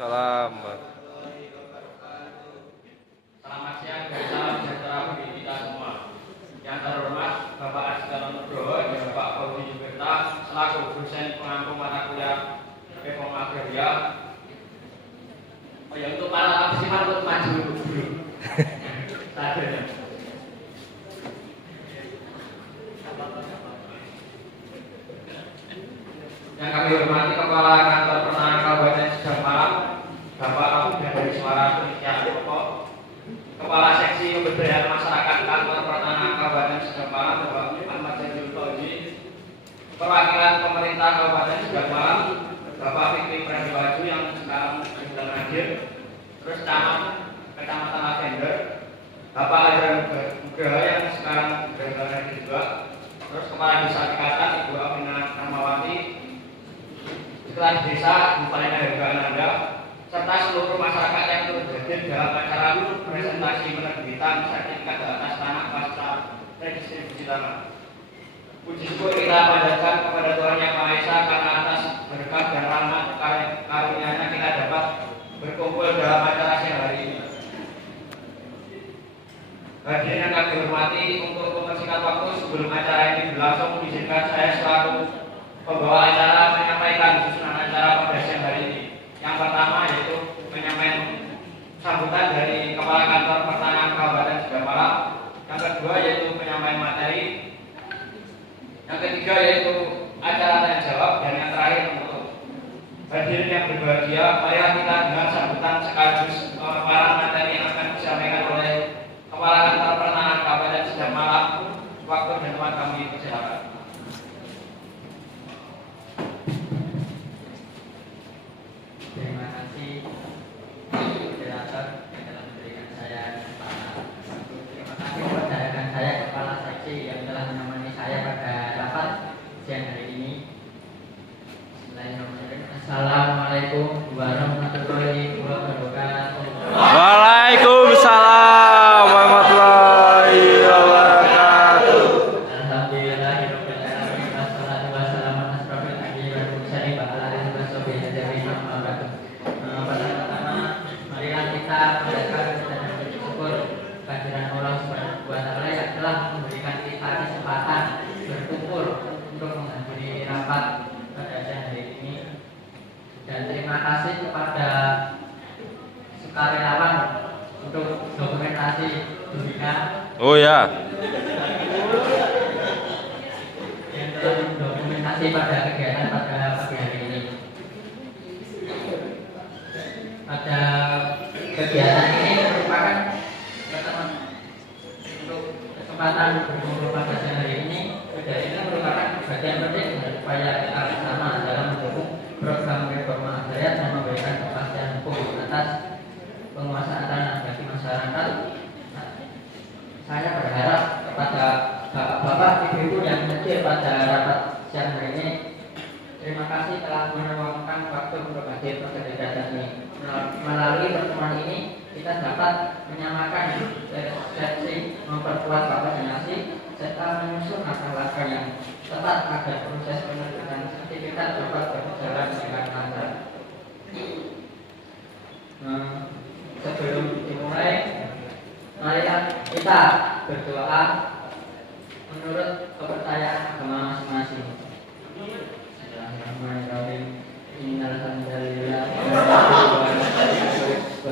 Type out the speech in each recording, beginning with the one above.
Salam. Selamat siang dan salam sejahtera bagi kita semua. Yang terhormat Bapak Asgara Nugroho dan Bapak Faudi Juberta selaku dosen pengampu mata kuliah Reform Agraria. Oh ya, untuk para partisipant untuk maju dulu. Sadarnya. Yang kami hormati Kepala Kantor Pertanahan Kabupaten Sejak Malam, Bapak Abu dari Suara Indonesia Pokok, Kepala Seksi Pemberdayaan Masyarakat Kantor Pertanahan Kabupaten Sejak Malam, Bapak Ahmad Jadul Fauzi, perwakilan pemerintah Kabupaten Sejak Malam, Bapak Fikri Prandiwaju yang sekarang sedang hadir, terus Kecamatan Lavender, Bapak Azhar Nugroho yang sekarang sedang hadir juga, terus Kepala Desa Tikatan Ibu Aminah Ramawati, Setelah Desa Bupalena Harga Ananda, serta seluruh masyarakat yang turut hadir dalam acara presentasi penerbitan sertifikat atas tanah pasca redistribusi tanah. Puji syukur kita panjatkan kepada Tuhan Yang Maha Esa karena atas berkat dan rahmat karunia-Nya kita dapat berkumpul dalam acara siang hari ini. Hadirin yang kami hormati, untuk mempersingkat waktu sebelum acara ini berlangsung, izinkan saya selaku pembawa acara menyampaikan susunan acara pada siang hari ini. Yang pertama yaitu menyampaikan sambutan dari Kepala Kantor Pertanahan Kabupaten Sejak Malam. Yang kedua yaitu penyampaian materi. Yang ketiga yaitu acara tanya jawab, dan yang terakhir penutup. Hadirin yang berbahagia, marilah kita dengar sambutan sekaligus pemaparan materi yang akan disampaikan oleh Kepala Kantor Pertanahan Kabupaten Sejak Malam. Waktu dan tempat kami persilakan. Terima kasih moderator yang telah memberikan saya kesempatan. Terima kasih kepada rekan saya Kepala Seksi yang telah menemani saya pada rapat siang hari ini. Bismillahirrahmanirrahim. Assalamualaikum warahmatullahi wabarakatuh. Waalaikumsalam warahmatullahi wabarakatuh. Alhamdulillahirabbil alamin. Wassalatu wassalamu ala asrofil anbiya'i wal mursalin wa ala alihi washabihi ajmain. Pertama-tama marilah kita panjatkan dan bersyukur kehadiran Allah Subhanahu wa taala yang telah memberikan kita kesempatan berkumpul untuk menghadiri rapat pada siang hari ini. Dan terima kasih kepada sukarelawan untuk dokumentasi Dulina Oh ya. yang telah mendokumentasi pada kegiatan pada pagi hari ini. Pada kegiatan ini merupakan untuk kesempatan berkumpul pada siang hari ini. Kegiatan ini merupakan bagian penting dari upaya kita bersama dalam mendukung program reforma agraria dan memberikan kepastian hukum atas penguasaan tanah bagi masyarakat. Saya berharap kepada bapak-bapak, ibu-ibu yang hadir pada rapat siang hari ini, terima kasih telah meluangkan waktu untuk hadir pada kegiatan ini. Melalui pertemuan ini, kita dapat menyamakan persepsi, memperkuat koordinasi, serta menyusun langkah-langkah yang tepat agar proses penerbitan sertifikat dapat berjalan dengan lancar. Sebelum dimulai, marilah kita berdoa menurut kepercayaan agama masing-masing. Bismillahirrahmanirrahim. Innal hamdalillah wa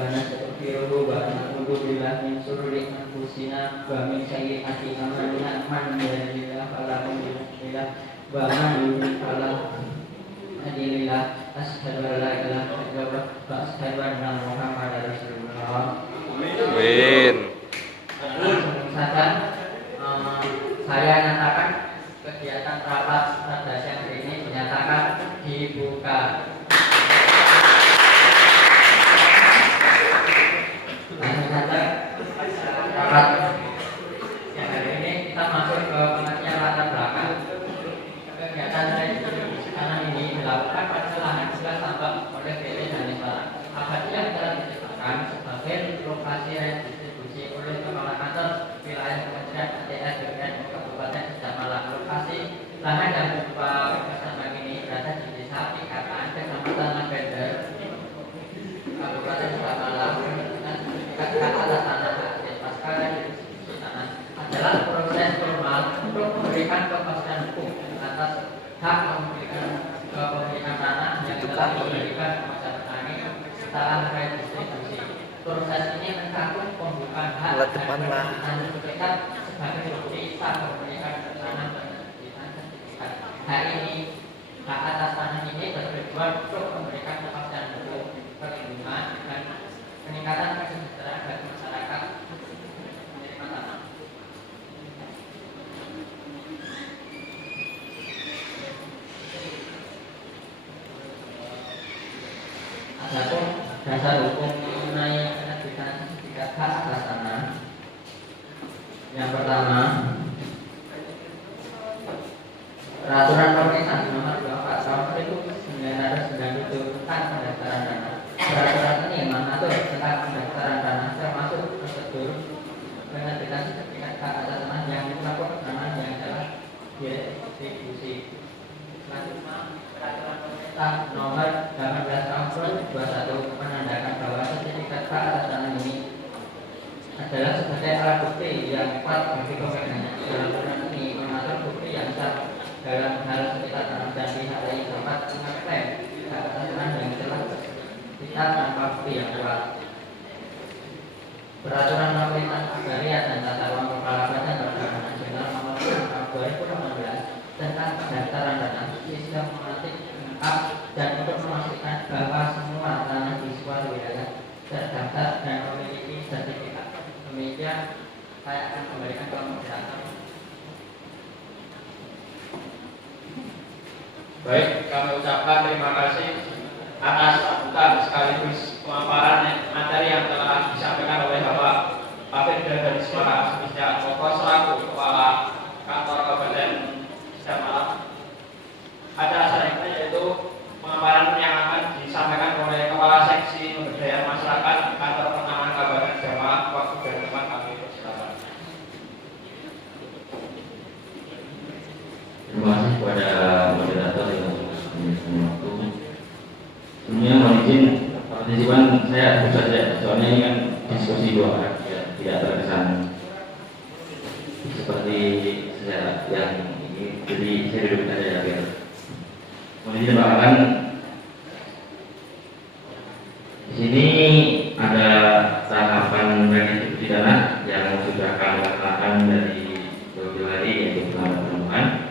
nastaghfiruhu wa na'udzu billahi min shururi anfusina wa min sayyiati a'malina. Man yahdihillahu fala mudilla wa man yudlil fala hadiya lahu. Asyhadu an la ilaha illallah wa asyhadu anna Muhammadar Rasulullah. Amin. Saja Kabupaten Malang dengan sertifikat hak atas tanah akses pasca restitusi tanah adalah proses formal untuk memberikan kepastian hukum atas hak kepemilikan tanah yang telah diberikan kepada petani setelah restitusi. Proses ini mencakup pembukaan hak dan penerbitan sertifikat sebagai bukti sah kepemilikan tanah penerbitan sertifikat. Hak atas tanah ini bertujuan untuk memberikan kepastian hukum, perlindungan, dan peningkatan kesejahteraan bagi masyarakat penerima tanah. Adapun dasar hukum mengenai penerbitan sertifikat hak atas tanah, yang pertama, Peraturan Pemerintah Nomor 24 Tahun 1997 tentang pendaftaran tanah. Peraturan ini mengatur tentang pendaftaran tanah termasuk prosedur penerbitan sertifikat hak atas tanah yang mencakup tanah yang telah direstitusi. Selanjutnya, Peraturan Pemerintah Nomor 18 Tahun 2021 menandakan bahwa sertifikat hak atas tanah ini adalah sebagai alat bukti yang kuat bagi pemegangnya. Peraturan ini mengatur bukti yang sah dalam hal sekitar tanah dan pihak lain dapat mengklaim hak atas tanah yang telah kita tanpa bukti yang kuat. Peraturan Pemerintah Agraria dan Tata Ruang Kepala Badan Perdagangan Nasional Nomor 6 Tahun 2016 tentang pendaftaran tanah sistematik lengkap dan untuk memastikan bahwa semua tanah di suatu wilayah terdaftar dan memiliki sertifikat. Demikian saya akan kembalikan ke moderator. Baik, kami ucapkan terima kasih atas sambutan sekaligus pemaparan materi yang telah disampaikan oleh Bapak Papeda dari Semarang Semisja Moko selaku Kepala Kantor Kabupaten Malang. Ada selanjutnya yaitu pemaparan yang akan disampaikan oleh Kepala Seksi Pemberdayaan Masyarakat Kantor Penanganan Kabupaten Malang. Waktu dan tempat kami persilakan. Terima kasih kepada moderator yang memberikan waktu. Sebelumnya mohon izin partisipan saya harus saja, soalnya ini kan diskusi dua arah, ya, tidak terkesan seperti saya yang ini. Jadi saya duduk saja biar. Mohon izin bahkan di sini ada tahapan restitusi tanah yang sudah kami laksanakan dari beberapa hari, yaitu penemuan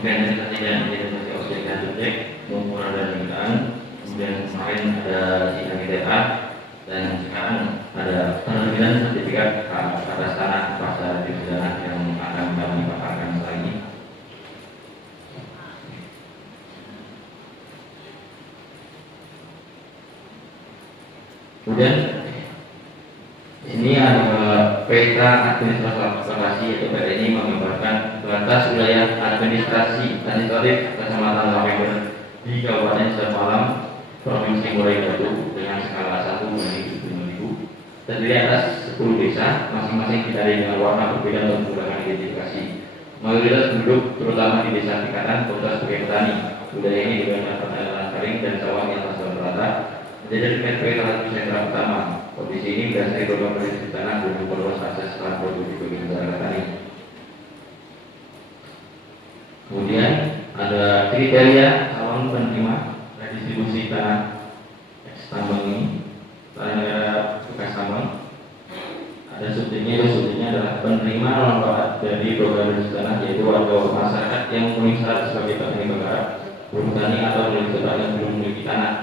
inventarisasi dan identifikasi objek dan subjek, pengumpulan dan penyitaan, kemudian kemarin ada sidang ITA, dan sekarang ada penerbitan sertifikat hak atas tanah pasca restitusi tanah yang akan kami paparkan setelah ini. Kemudian ini ada peta administrasi yaitu peta ini menggambarkan batas wilayah administratif Kecamatan Lamember di Kabupaten Malang, Provinsi Murai Batu dengan skala 1 banding 5.000, terdiri atas 10 desa, masing-masing ditandai dengan warna berbeda untuk menggunakan identifikasi. Mayoritas penduduk terutama di desa tingkatan kota sebagai petani. Wilayah ini dibangun pertanian kering dan sawah yang tersebar rata. Menjadi RP salah satu sentra utama. Kondisi ini berdasarkan program restitusi tanah dan memperluas akses tanah produktif bagi masyarakat tani. Kemudian ada kriteria calon penerima redistribusi tanah tambang ini, tanah negara bekas tambang. Ada subjeknya adalah penerima manfaat dari program restitusi tanah, yaitu warga masyarakat yang memenuhi syarat sebagai petani bergerak, bertani atau memiliki yang belum memiliki tanah.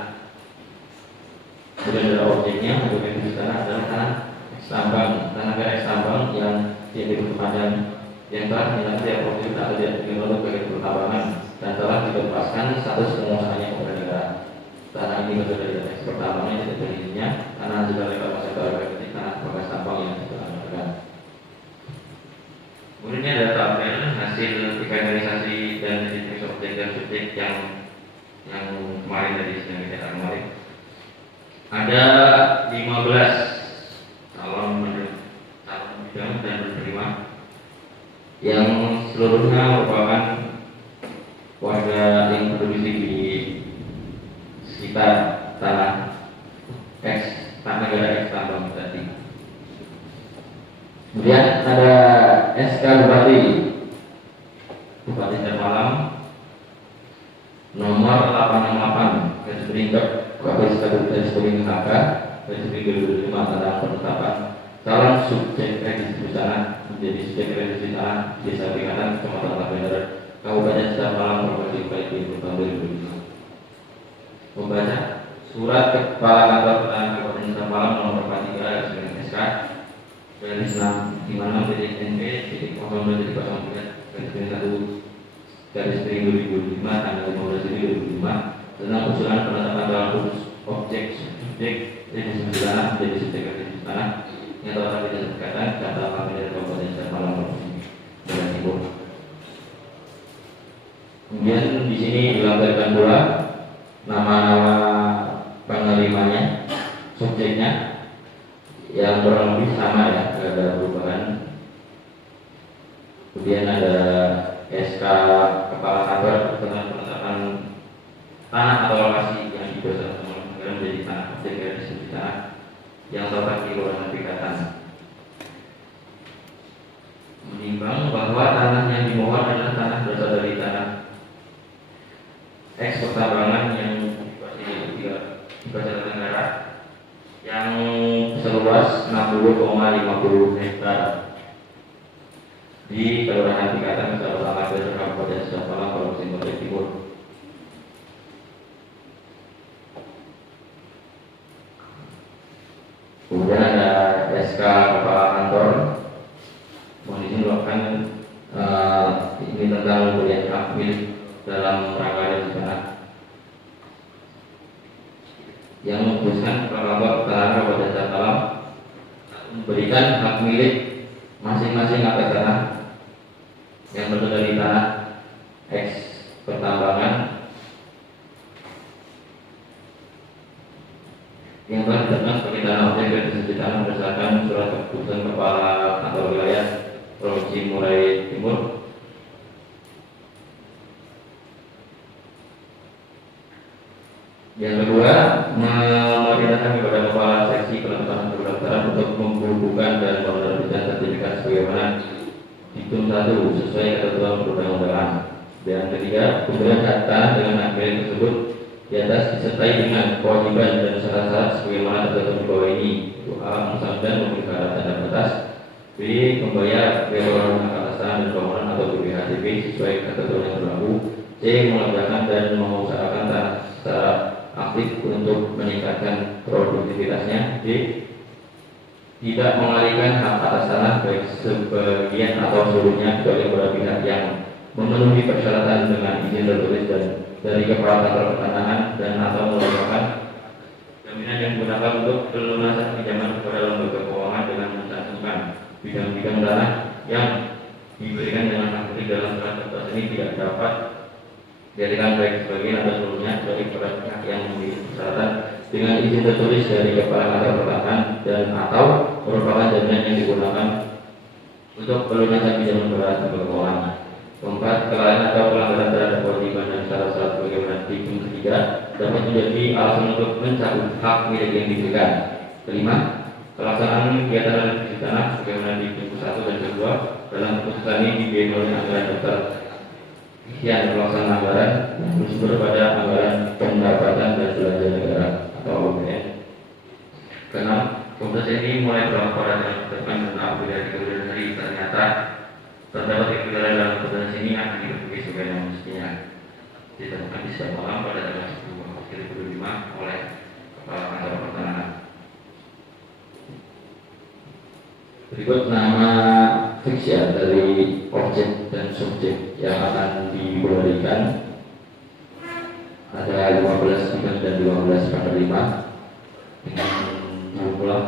Kemudian ada objeknya, untuk restitusi tanah adalah tanah tambang, tanah negara tambang yang tidak berkepanjangan yang telah menyatakan tidak produktif atau tidak dikenal bagi pertambangan dan telah dilepaskan status pengusahanya kepada negara. Tanah ini berasal dari teks pertambangan yang tidak berizinnya, tanah juga lebar masa berarti tanah bekas tambang yang sudah dilakukan. Kemudian ini ada tabel hasil inventarisasi dan identifikasi objek dan subjek yang kemarin dari sidang kita kemarin. Ada 15 calon bidang dan penerima yang seluruhnya merupakan warga yang berdomisili di sekitar tanah tanah negara tambang tadi. Kemudian ada SK Bupati Dar Malam nomor 868 garis miring garis miring HK garis miring 2005 tentang penetapan calon subjek registrasi tanah menjadi subjek registrasi tanah Desa Peringatan Kecamatan Labener Kabupaten Dar Malam Provinsi Bali tahun 2005. Membaca surat Kepala Kantor Pertanahan Kabupaten Dar Malam nomor 43 garis miring SK garis 6 di mana titik NP titik 02 titik 03 garis miring 1 garis miring 2005 tanggal 15 Juli 2005 tentang usulan penetapan dalam khusus objek subjek registrasi tanah menjadi subjek registrasi tanah yang telah ditetapkan data Kabupaten Kabupaten Dar Malam Provinsi Jawa Timur. Kemudian di sini dilampirkan pula nama-nama penerimanya, subjeknya yang kurang lebih sama ya, tidak ada perubahan. Kemudian ada SK Kepala Kantor tentang penetapan tanah atau lokasi yang dibebaskan negara menjadi tanah objek registrasi tanah yang terletak di Kelurahan Peringatan. Menimbang bahwa tanah yang dimohon adalah tanah berasal dari tanah eks pertambangan yang dikuasai negara yang seluas 60,50 hektar di Kelurahan Peringatan Kecamatan Labener Kabupaten Dar Malam Provinsi Jawa Timur. Kemudian ada SK Kepala Kantor mohon izin melakukan ini tentang pemberian hak milik dalam rangka rencana yang memutuskan Kepala Kantor Pertanahan Kabupaten Dar Malam memberikan hak milik masing-masing atas tanah yang berasal dari tanah eks pertambangan yang telah ditetapkan sebagai tanah objek registrasi tanah berdasarkan surat keputusan Kepala Kantor Wilayah Provinsi Murai Timur yang kedua, memerintahkan kepada Kepala Seksi Penetapan Pendaftaran untuk membukukan dan menerbitkan sertifikat sebagaimana Diktum 1 sesuai ketentuan perundang-undangan. Dan ketiga, pemberian hak tanah dengan hak milik tersebut di atas disertai dengan kewajiban dan syarat-syarat sebagaimana tertentu di bawah ini. A. Mengusahakan memelihara tanda batas. B. Membayar biaya hak atas tanah dan bangunan atau BPHTB sesuai ketentuan yang berlaku. C. Mengerjakan dan mengusahakan tanah secara aktif untuk meningkatkan produktivitasnya. D. Tidak mengalihkan hak atas tanah baik sebagian atau seluruhnya kecuali kepada pihak yang memenuhi persyaratan dengan izin tertulis dan dari Kepala Kantor Pertanahan dan atau merupakan jaminan yang digunakan untuk pelunasan pinjaman kepada lembaga keuangan dengan mencantumkan bidang-bidang tanah yang diberikan dengan hak milik dalam surat keputusan ini tidak dapat dialihkan baik sebagian atau seluruhnya dari kepada pihak yang memiliki persyaratan dengan izin tertulis dari Kepala Kantor Pertanahan dan atau merupakan jaminan yang digunakan untuk pelunasan pinjaman kepada lembaga keuangan. Keempat, kelalaian atau pelanggaran terhadap kewajiban dan syarat-syarat bagaimana Diktum 3 dapat menjadi alasan untuk mencabut hak milik yang diberikan. Kelima, pelaksanaan kegiatan registrasi tanah bagaimana Diktum 1 dan 2 dalam keputusan ini dibiayai oleh anggaran daftar isian pelaksanaan anggaran yang bersumber pada anggaran pendapatan dan belanja negara atau APBN. Keenam, keputusan ini mulai berlaku pada tanggal dan apabila di kemudian hari ternyata terdapat kegagalan dalam keputusan ini akan diperbaiki sebagai yang mestinya. Ditemukan di Dar Malam pada tanggal 10 Agustus 2005 oleh Kepala Kantor Pertanahan. Berikut nama fiksi dari objek dan subjek yang akan diberikan. Ada 15 bidang dan 15 penerima dengan jumlah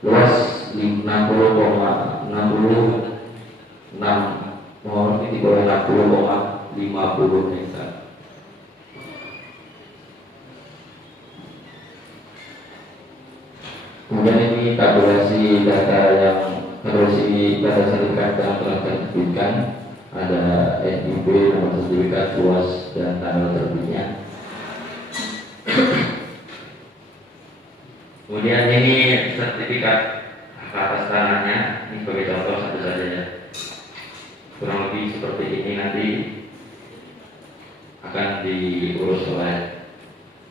luas 60,66 mohon ini boleh 60,50 hektar. Kemudian ini tabulasi data sertifikat yang telah diterbitkan. Ada NIB, nomor sertifikat, luas dan tanggal terbitnya. Kemudian ini sertifikat hak atas tanahnya, ini sebagai contoh satu saja ya. Kurang lebih seperti ini nanti akan diurus oleh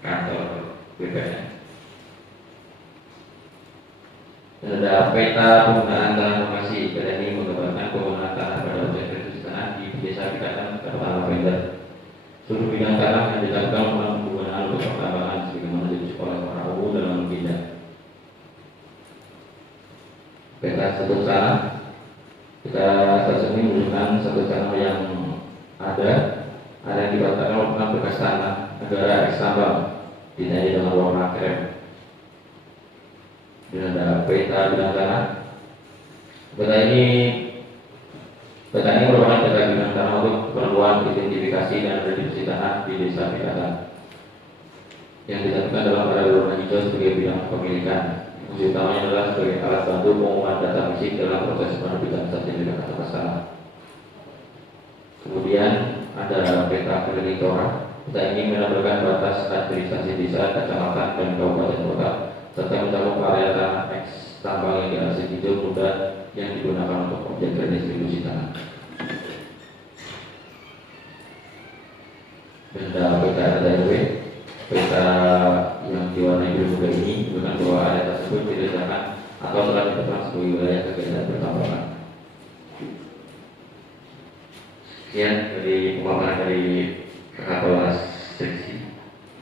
kantor BPN. Dan ada peta penggunaan tanah lokasi. Peta ini menggambarkan penggunaan tanah pada objek restitusi tanah di desa Pikatan, Kecamatan Lavender. Seluruh bidang tanah yang dilakukan melalui penggunaan untuk pertambangan sebagaimana diuji oleh para umum dalam bidang. Peta satu tanah. Kita saat ini menunjukkan satu tanah yang ada yang dikatakan merupakan bekas tanah negara eks tambang, ditandai dengan warna krem. Dan ada peta bidang tanah. Peta ini merupakan peta bidang tanah untuk keperluan identifikasi dan restitusi tanah di desa Pikatan yang dilakukan dalam pada berwarna hijau sebagai bidang kepemilikan. Fungsi utamanya adalah sebagai alat bantu pengumuman data fisik dalam proses penerbitan sertifikat atas tanah. Kemudian ada peta kreditora. Peta ini menambahkan batas administrasi desa, kecamatan, dan kabupaten kota, serta mencakup area tanah eks tambang yang diarsip hijau muda yang digunakan untuk objek redistribusi tanah. Benda peta RW, peta yang diwarnai biru muda ini menunjukkan bahwa area tersebut direncanakan atau telah ditetapkan sebagai wilayah kegiatan pertambangan. Sekian dari pemaparan dari kakak kelas seksi.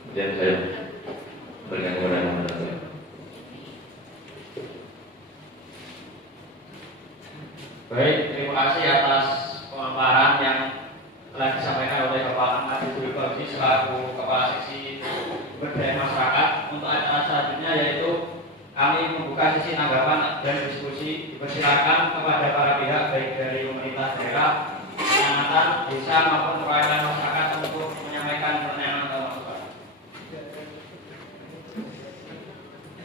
Kemudian saya berikan kepada teman-teman. Baik, terima kasih atas pemaparan yang telah disampaikan oleh Bapak Ahmad Budi Fauzi selaku Kepala Seksi Pemberdayaan Masyarakat. Untuk acara selanjutnya yaitu kami membuka sesi tanggapan dan diskusi. Dipersilakan kepada para pihak baik dari pemerintah daerah, kecamatan, desa maupun perwakilan masyarakat untuk menyampaikan pertanyaan atau masukan.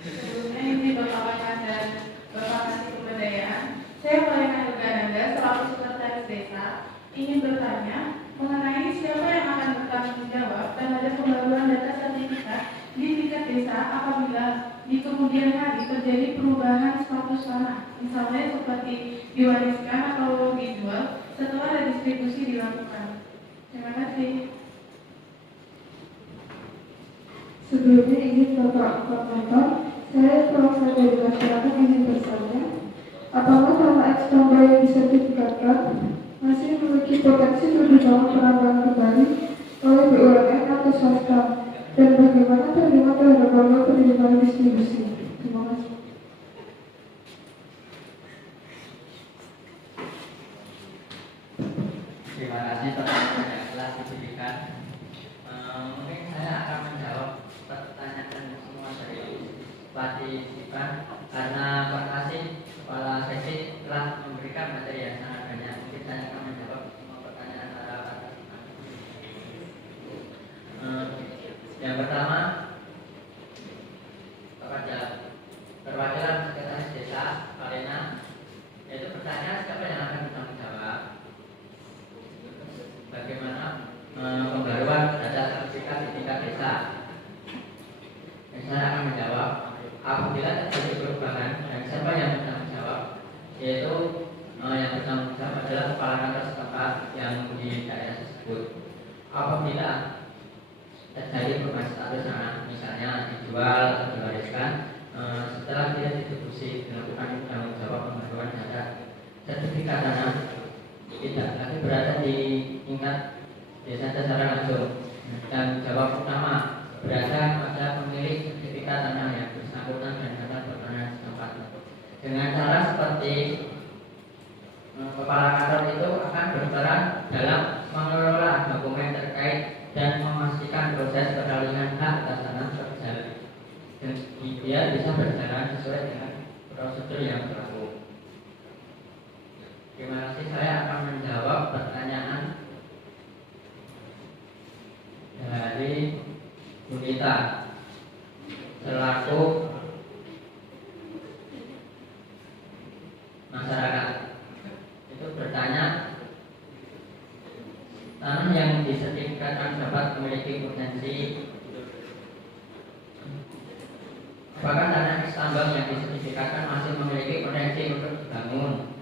Sebelumnya ini Bapak Wakan dan Bapak Kasih Pemberdayaan, saya Malena Anda selaku Sekretaris Desa ingin bertanya mengenai siapa yang akan bertanggung jawab terhadap pembaruan data sertifikat di tingkat desa apabila di kemudian hari terjadi perubahan status tanah, misalnya seperti diwariskan atau dijual setelah redistribusi dilakukan. Terima kasih. Sebelumnya ingin Bapak komentar, saya perwakilan dari masyarakat ingin bertanya, apakah tanah eks tambang yang disertifikatkan masih memiliki potensi untuk dibangun penambangan kembali oleh BUMN atau swasta, dan bagaimana terima terhadap lembaga penerimaan distribusi? Terima kasih. Terima kasih teman-teman yang telah diberikan. Mungkin saya akan menjawab pertanyaan semua dari partisipan karena Pak Kasih Kepala Seksi telah memberikan materi yang sangat banyak. Mungkin saya akan menjawab semua pertanyaan para partisipan. Yang pertama kepada perwakilan Sekretaris Desa Palena, yaitu pertanyaan siapa yang akan bertanggung jawab bagaimana pembaruan data sertifikat di tingkat desa. Saya akan menjawab apabila terjadi perubahan dan siapa yang bertanggung jawab, yaitu yang bertanggung jawab adalah kepala kantor setempat yang di daerah tersebut. Apabila terjadi perubahan status tanah, misalnya dijual atau diwariskan, setelah dia distribusi dilakukan tanggung jawab pembaruan data sertifikat tanah tidak lagi berada di tingkat desa secara langsung, dan jawab utama berada pada pemilik sertifikat tanah yang bersangkutan dan data bertanah setempat. Dengan cara seperti kepala kantor itu akan berperan dalam mengelola dokumen terkait dan memastikan proses peralihan hak atas tanah berjalan dan dia bisa berjalan sesuai dengan prosedur yang berlaku. Terima kasih. Saya akan menjawab pertanyaan dari Bunita selaku masyarakat. Itu bertanya, tanah yang disertifikatkan dapat memiliki potensi, apakah tanah tambang yang disertifikatkan masih memiliki potensi untuk dibangun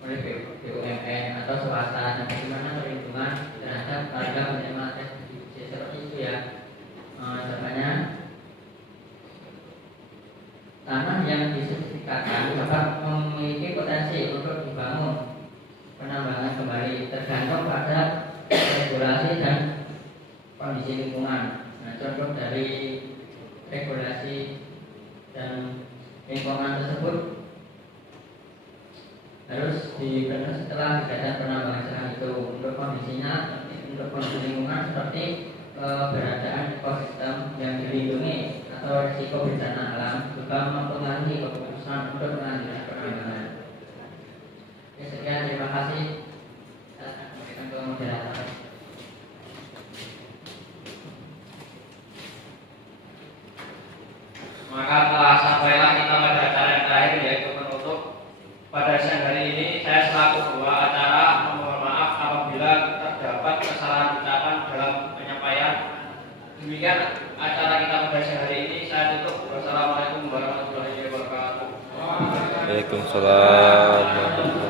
oleh BUMN atau swasta, dan bagaimana perlindungan terhadap warga penerima restitusi seperti itu ya. Contohnya tanah yang disertifikatkan dapat memiliki potensi untuk dibangun penambangan kembali tergantung pada regulasi dan kondisi lingkungan. Nah, contoh dari regulasi dan lingkungan tersebut harus dibentuk setelah kegiatan penambangan sekarang itu. Untuk kondisinya, untuk kondisi lingkungan seperti keberadaan ekosistem yang dilindungi atau risiko bencana alam juga mempengaruhi keputusan untuk melanjutkan penambangan. Ya, sekian, terima kasih. Saya akan memberikan ke moderator. Maka telah sampailah kita pada acara yang terakhir, yaitu penutup. Pada siang hari ini saya selaku ketua acara memohon maaf apabila terdapat kesalahan ucapan dalam penyampaian. Demikian acara kita pada siang hari ini. Saya tutup. Wassalamualaikum warahmatullahi wabarakatuh. Waalaikumsalam.